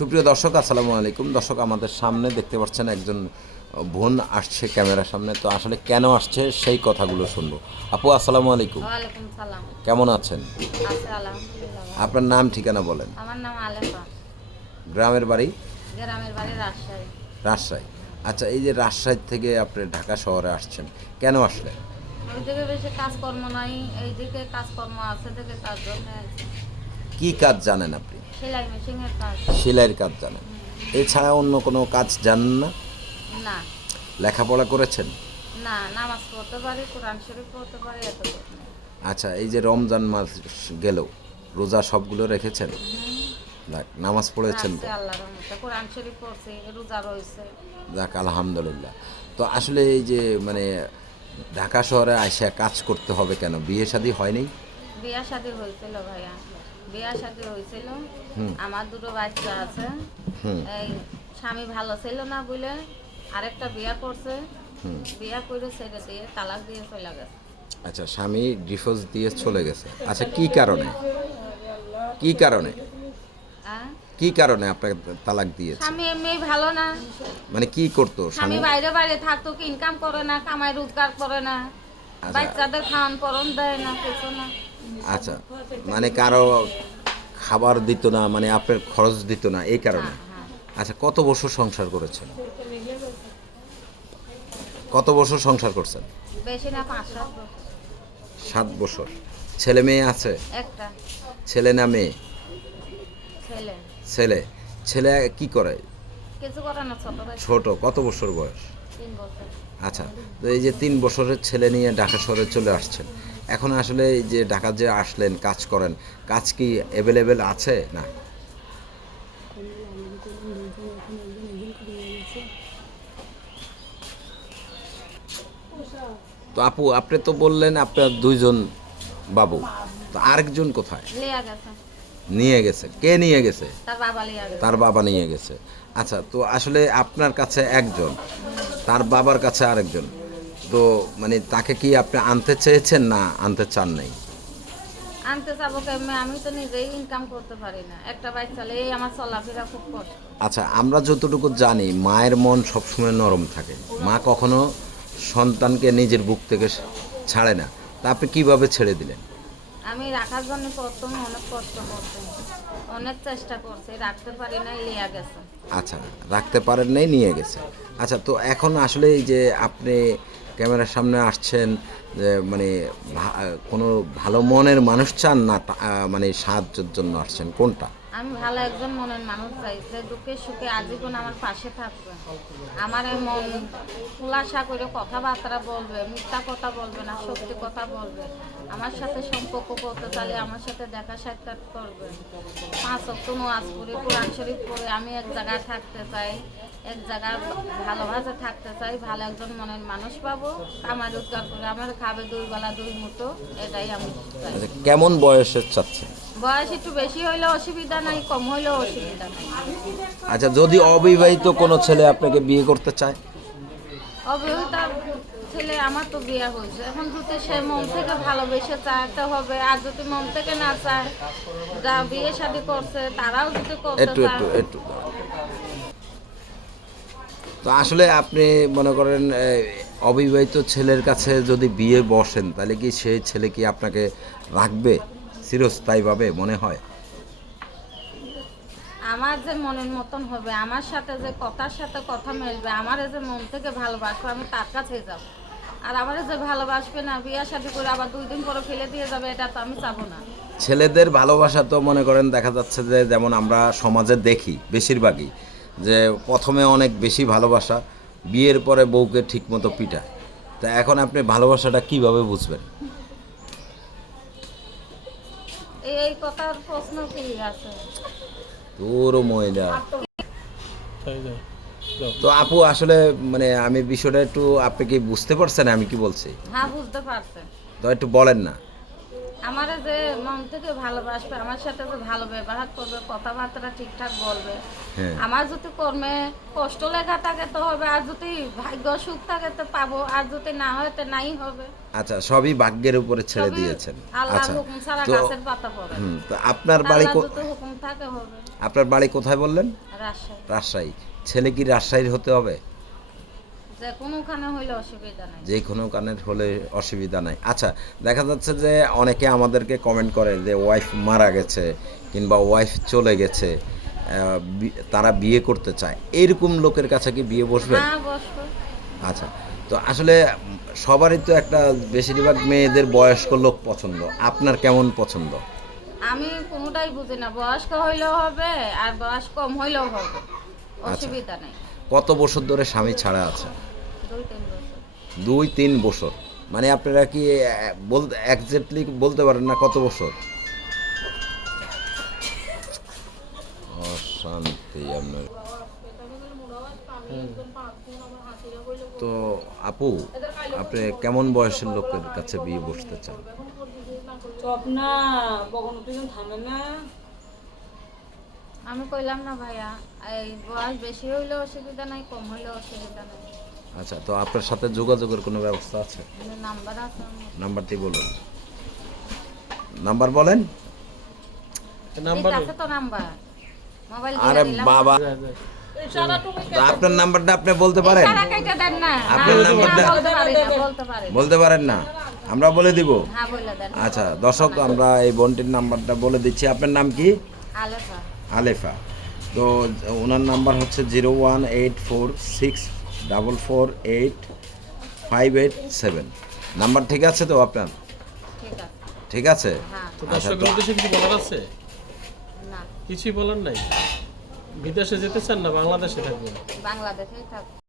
সুপ্রিয় দর্শক আসসালামু আলাইকুম। দর্শক আমাদের সামনে দেখতে পাচ্ছেন একজন বোন আসছে ক্যামেরার সামনে। তো আসলে কেন আসছে সেই কথাগুলো শুনব। আপু আসসালামু আলাইকুম। কেমন আছেন। আপনার নাম ঠিকানা বলেন। আমার নাম আলেফা। গ্রামের বাড়ি? গ্রামের বাড়ি রাজশাহী। রাজশাহী। আচ্ছা এই যে রাজশাহী থেকে আপনি ঢাকা শহরে আসছেন কেন আসলেন? ওইদিকে বেশি কাজকর্ম নাই এইদিকে কাজকর্ম আছে কাজ আছি। কি কাজ জানেন আপনি? সেলাইয়ের কাজ জানেন। এছাড়া অন্য কোনো কাজ জানেন না? লেখাপড়া করেছেন? আচ্ছা এই যে রমজান মাস গেল রোজা সবগুলো রেখেছেন? নামাজ পড়েছেন যাক আলহামদুলিল্লাহ। তো আসলে এই যে মানে ঢাকা শহরে আইসা কাজ করতে হবে কেন? বিয়ে শাদী হয়নি? বিয়া শাদী হয়েছিল ভাইয়া। বিয়া শাদী হয়েছিল। আমার দুটো বাচ্চা আছে। এই স্বামী ভালো ছিল না বলে আরেকটা বিয়া করছে। বিয়া করে ছেড়ে দিয়ে তালাক দিয়ে চলে গেছে। আচ্ছা স্বামী ডিভোর্স দিয়ে চলে গেছে। আচ্ছা কি কারণে? কি কারণে? কি কারণে আপনাকে তালাক দিয়েছে? স্বামী এমনি ভালো না। মানে কি করতো স্বামী? বাইরে বাইরে থাকতো কি ইনকাম করে না কামাই রোজগার করে না। আচ্ছা। বাচ্চাদের খাওয়ান পরন দেয় না কিছু না। আচ্ছা মানে কারও খাবার দিত না মানে আপনার খরচ দিত না এই কারণে? হ্যাঁ। আচ্ছা কত বছর সংসার করেছেন? কত বছর সংসার করছেন? সাত বছর। ছেলে মেয়ে আছে? ছেলে না মেয়ে? ছেলে। ছেলে। কি করে? ছোট কত বছর বয়স? আচ্ছা তো এই যে তিন বছরের ছেলে নিয়ে ঢাকা শহরে চলে আসছেন এখন আসলে এই যে ঢাকা যে আসলেন কাজ করেন কাজ কি অ্যাভেলেবেল আছে? না। তো আপু আপনি তো বললেন আপনার দুইজন বাবু। তো আরেকজন কোথায়? নিয়ে গেছে। কে নিয়ে গেছে। তার বাবা নিয়ে গেছে। আচ্ছা তো আসলে আপনার কাছে একজন তার বাবার কাছে আরেকজন। তো মানে তাকে কি আপনি আনতে চেয়েছেন না আনতে চান নাই? আনতে যাব কেমনি? আমি তো নিজেই ইনকাম করতে পারি না। একটা বাইক চালে এই আমার চলাফেরা খুব কষ্ট। আচ্ছা আমরা যতটুকু জানি মায়ের মন সবসময় নরম থাকে। মা কখনো সন্তানকে নিজের বুক থেকে ছাড়ে না। তা আপনি কীভাবে ছেড়ে দিলেন? আমি রাখার জন্য প্রথম অনেক কষ্ট করতে অনেক চেষ্টা করছি, রাখতে পারি না নিয়ে গেছে। আচ্ছা রাখতে পারেন নাই, নিয়ে গেছে। আচ্ছা তো এখন আসলে এই যে আপনি ক্যামেরার সামনে আসছেন, যে মানে কোনো ভালো মনের মানুষ চান না মানে সাহায্যের জন্য আসছেন, কোনটা? আমি ভালো একজন মনের মানুষ চাই, যে দুঃখে সুখে আজীবন আমার পাশে থাকবে। আমার মন খোলাসা করে কথাবার্তা বলবে, মিথ্যা কথা বলবে না, সত্যি কথা বলবে। আমার সাথে সম্পর্ক করতে চাইলে আমার সাথে দেখা সাক্ষাৎ করবে। পাঁচ অক্ট নোয়াজ পড়ে, কোরআন শরীফ পড়ে আমি এক জায়গায় থাকতে চাই, এক জায়গায় ভালোভাবে থাকতে চাই, ভালো একজন মনের মানুষ পাবো আমার রোজগার করে আমার খাবে দুই বেলা দুই মুঠো, এটাই আমি আচ্ছা কেমন বয়সের চাচ্ছেন? বয়স একটু বেশি হইলে অসুবিধা নাই কম হইলেও অসুবিধা নাই। আচ্ছা যদি অবিবাহিত কোনো ছেলে আপনাকে বিয়ে করতে চায়? অবিবাহিতা ছেলে আমার তো বিয়ে হয়েছে। এখন যদি সে মন থেকে ভালোবেসে চাইতে হবে। আর যদি মন থেকে না চায় যা বিয়ে শাদী করছে তারাও যদি করতে একটু একটু একটু। তো আসলে আপনি মনে করেন অবিবাহিত ছেলের কাছে যদি বিয়ে বসেন তাহলে কি সেই ছেলে কি আপনাকে রাখবে? চিরস্থায়ীভাবে মনে হয়? আমার যে মনের মতন হবে আমার সাথে যে কথার সাথে কথা মিলবে আমার যে মন থেকে ভালোবাসবে আমি তার কাছে যাব। আর আমার যে ভালোবাসবে না বিয়ে শাদী করে আবার দুই দিন পরে ফেলে দিয়ে যাবে এটা তো আমি চাবো না। ছেলেদের ভালোবাসা তো মনে করেন দেখা যাচ্ছে যে যেমন আমরা সমাজে দেখি বেশিরভাগই যে প্রথমে অনেক বেশি ভালোবাসা বিয়ের পরে বউকে ঠিকমতো পিটায়। তা এখন আপনি ভালোবাসাটা কীভাবে বুঝবেন? এই কথার প্রশ্ন কি আছে? তোর ময়দা। তো আপু আসলে মানে আমি বিষয়টা একটু আপনি কি বুঝতে পারছেন আমি কি বলছি? হ্যাঁ বুঝতে পারছেন তো একটু বলেন না। আমার যে মন থেকে ভালোবাসবে আমার সাথে যে ভালো ব্যবহার করবে কথাবার্তা ঠিকঠাক বলবে হ্যাঁ। আমার যদি কর্মে কষ্ট লেখা থাকে তো হবে আর যদি ভাগ্য সুখ থাকে তো পাবো আর যদি না হয় তো নাই হবে। আচ্ছা সবই ভাগ্যের উপরে ছেড়ে দিয়েছেন। আচ্ছা হুকুম ছাড়া তো গাছের পাতা পড়ে। হুম, তো আপনার বাড়ি হুকুম থাকে হবে। আপনার বাড়ি কোথায় বললেন? রাজশাহী। রাজশাহী। ছেলে কি রাজশাহীর হতে হবে? যে কোনো কানের হলে অসুবিধা নাই। আচ্ছা দেখা যাচ্ছে যে অনেকে আমাদেরকে কমেন্ট করে যে ওয়াইফ মারা গেছে কিংবা ওয়াইফ চলে গেছে তারা বিয়ে করতে চায়। এরকম লোকের কাছে কি বিয়ে বসবে? হ্যাঁ আচ্ছা তো আসলে সবারই তো একটা বেশিরভাগ মেয়েদের বয়স্ক লোক পছন্দ। আপনার কেমন পছন্দ? আমি কোনোটাই বুঝি না। বয়স্ক হইলেও হবে আর বয়স কম হইলেও হবে। আচ্ছা। অসুবিধা নেই। কত বছর ধরে স্বামী ছাড়া আছে? দুই তিন বছর। মানে আপনারা কি বলতে একজাক্টলি বলতে পারেন না কত বছর? অশান্তি আপনার। তো আপু আপনি কেমন বয়সের লোকের কাছে বিয়ে বসতে চান? আমি কইলাম না ভাইয়া এই বয়স বেশি হইলেও অসুবিধা নাই কম হইলেও অসুবিধা নাই। আচ্ছা তো আপনার সাথে যোগাযোগের কোনো ব্যবস্থা আছে। নাম্বারটি বলুন। নাম্বার বলেন। ঠিক আছে তো নাম্বার। মোবাইল আরে বাবা। আপনার নাম্বারটা আপনি বলতে পারেন? আপনার নাম্বারটা- বলতে পারেন না? আমরা বলে দিব। হ্যাঁ আচ্ছা দর্শক আমরা এই বোনটির নাম্বারটা বলে দিচ্ছি। আপনার নাম কি? আলেফা। আলেফা। তো ওনার নাম্বার হচ্ছে zero one eight four six double four eight five eight seven. Number ঠিক আছে তো আপনার ঠিক আছে। ঠিক আছে? হ্যাঁ। তো আচ্ছা দর্শকের উদ্দেশ্যে কিছু বলার আছে? না। কিছুই বলার নাই? বিদেশে যেতে চান না বাংলাদেশে থাকবেন? বাংলাদেশে থাকব।